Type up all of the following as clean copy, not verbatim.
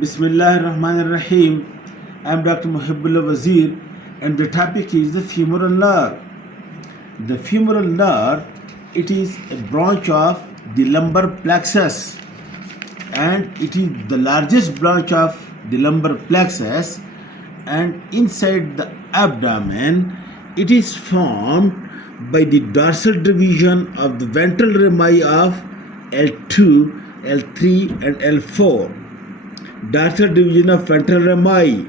Bismillah ar-Rahman ar-Rahim. I am Dr. Mohibullah Wazir, and the topic is the femoral nerve. The femoral nerve, it is a branch of the lumbar plexus, and it is the largest branch of the lumbar plexus, and inside the abdomen it is formed by the dorsal division of the ventral rami of L2, L3 and L4. Dorsal division of ventral rami,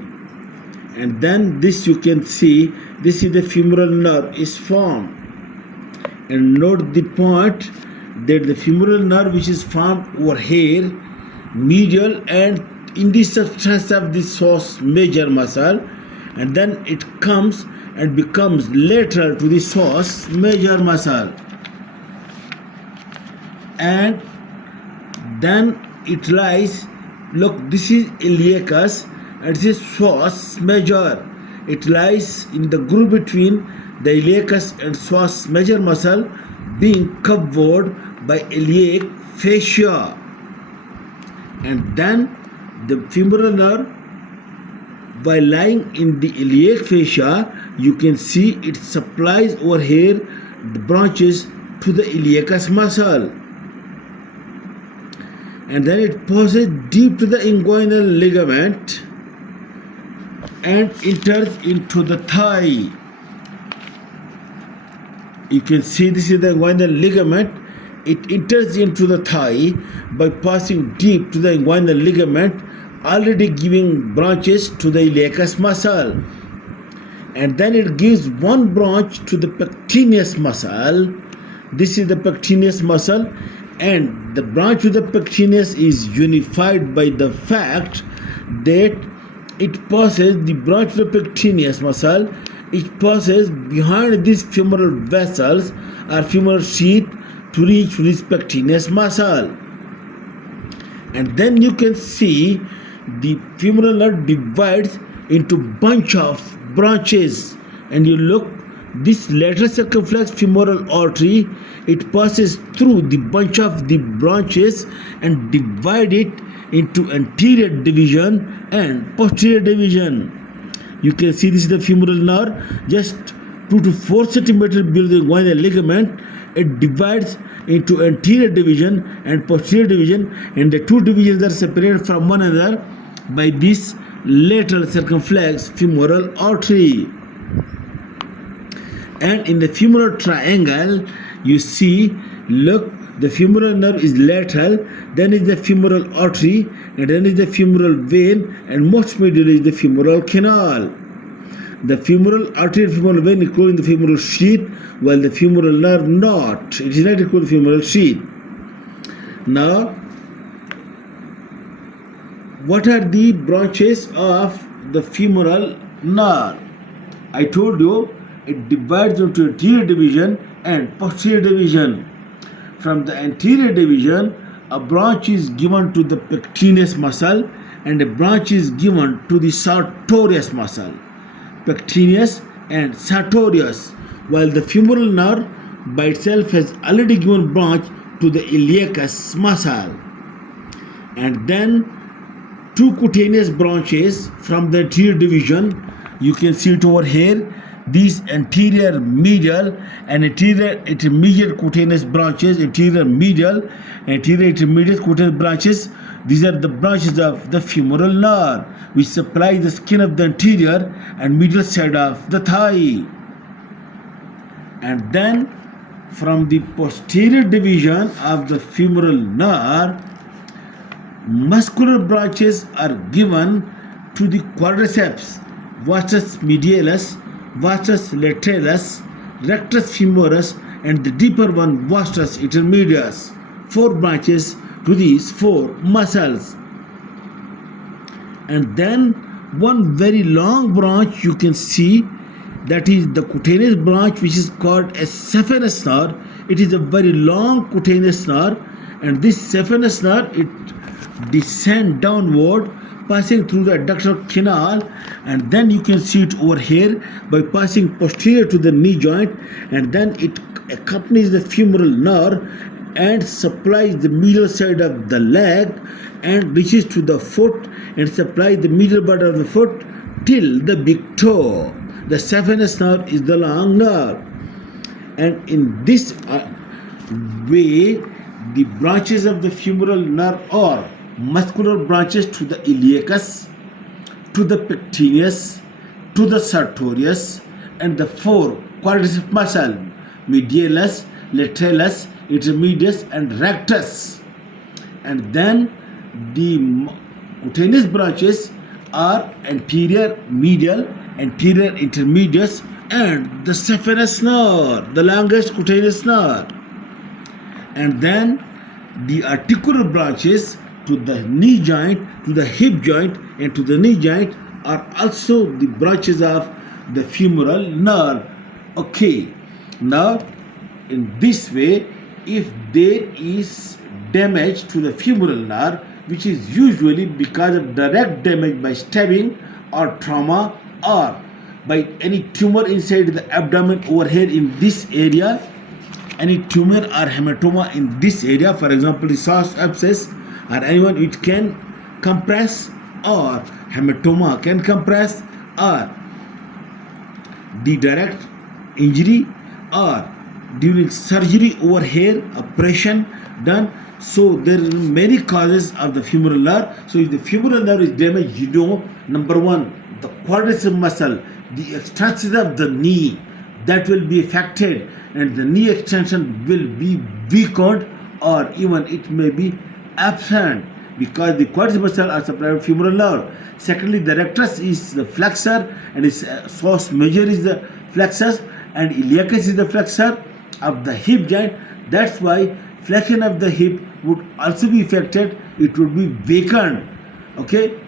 and then this you can see, this is the femoral nerve is formed. And note the point that the femoral nerve which is formed over here, medial and in the substance of the psoas major muscle, and then it comes and becomes lateral to the psoas major muscle, and then it lies. Look, this is iliacus and this is psoas major. It lies in the groove between the iliacus and psoas major muscle, being covered by iliac fascia. And then the femoral nerve, while lying in the iliac fascia, you can see it supplies over here the branches to the iliacus muscle, and then it passes deep to the inguinal ligament and enters into the thigh. You can see this is the inguinal ligament. It enters into the thigh by passing deep to the inguinal ligament, already giving branches to the iliacus muscle, and then it gives one branch to the pectineus muscle. This is the pectineus muscle, and the branch to the pectineus is unified by the fact that it passes the branch to the pectineus muscle. It passes behind these femoral vessels or femoral sheath to reach this pectineus muscle. And then you can see the femoral nerve divides into bunch of branches, and you look, this lateral circumflex femoral artery, it passes through the bunch of the branches and divide it into anterior division and posterior division. You can see this is the femoral nerve, just 2 to 4 centimeters below the inguinal ligament. It divides into anterior division and posterior division, and the two divisions are separated from one another by this lateral circumflex femoral artery. And in the femoral triangle, you see, look, the femoral nerve is lateral, then is the femoral artery, and then is the femoral vein, and most medial is the femoral canal. The femoral artery and femoral vein include the femoral sheath, while the femoral nerve not. It is not equal to femoral sheath. Now, what are the branches of the femoral nerve? I told you it divides into anterior division and posterior division. From the anterior division, a branch is given to the pectineus muscle, and a branch is given to the sartorius muscle. Pectineus and sartorius, while the femoral nerve by itself has already given branch to the iliacus muscle. And then two cutaneous branches from the anterior division, you can see it over here. These anterior medial and anterior intermediate cutaneous branches, anterior medial, anterior intermediate cutaneous branches, these are the branches of the femoral nerve which supply the skin of the anterior and medial side of the thigh. And then from the posterior division of the femoral nerve, muscular branches are given to the quadriceps, vastus medialis, vastus lateralis, rectus femoris, and the deeper one, vastus intermedius. 4 branches to these 4 muscles. And then one very long branch you can see, that is the cutaneous branch, which is called a saphenous nerve. It is a very long cutaneous nerve, and this saphenous nerve, it descends downward, passing through the adductor canal, and then you can see it over here by passing posterior to the knee joint, and then it accompanies the femoral nerve and supplies the middle side of the leg and reaches to the foot and supplies the middle part of the foot till the big toe. The saphenous nerve is the long nerve, and in this way the branches of the femoral nerve are muscular branches to the iliacus, to the pectineus, to the sartorius, and the four quadriceps muscle, medialis, lateralis, intermedius, and rectus. And then the cutaneous branches are anterior medial, anterior intermedius, and the saphenous nerve, the longest cutaneous nerve. And then the articular branches to the knee joint, to the hip joint, and to the knee joint are also the branches of the femoral nerve. Okay, now in this way, if there is damage to the femoral nerve, which is usually because of direct damage by stabbing or trauma or by any tumor inside the abdomen over here in this area, any tumor or hematoma in this area, for example, the source abscess or anyone, it can compress, or hematoma can compress, or the direct injury, or during surgery over here, operation done. So there are many causes of the femoral nerve. So if the femoral nerve is damaged, you know, number one, the quadriceps muscle, the extension of the knee, that will be affected, and the knee extension will be weakened, or even it may be absent, because the quadriceps muscle are supplied with femoral nerve. Secondly, the rectus is the flexor, and its source major is the flexus, and iliacus is the flexor of the hip joint. That's why flexion of the hip would also be affected, it would be weakened. Okay,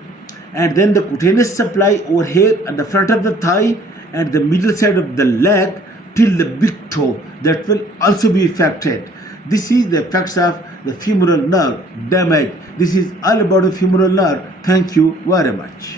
and then the cutaneous supply over here at the front of the thigh and the middle side of the leg till the big toe, that will also be affected. This is the effects of the femoral nerve damage. This is all about the femoral nerve. Thank you very much.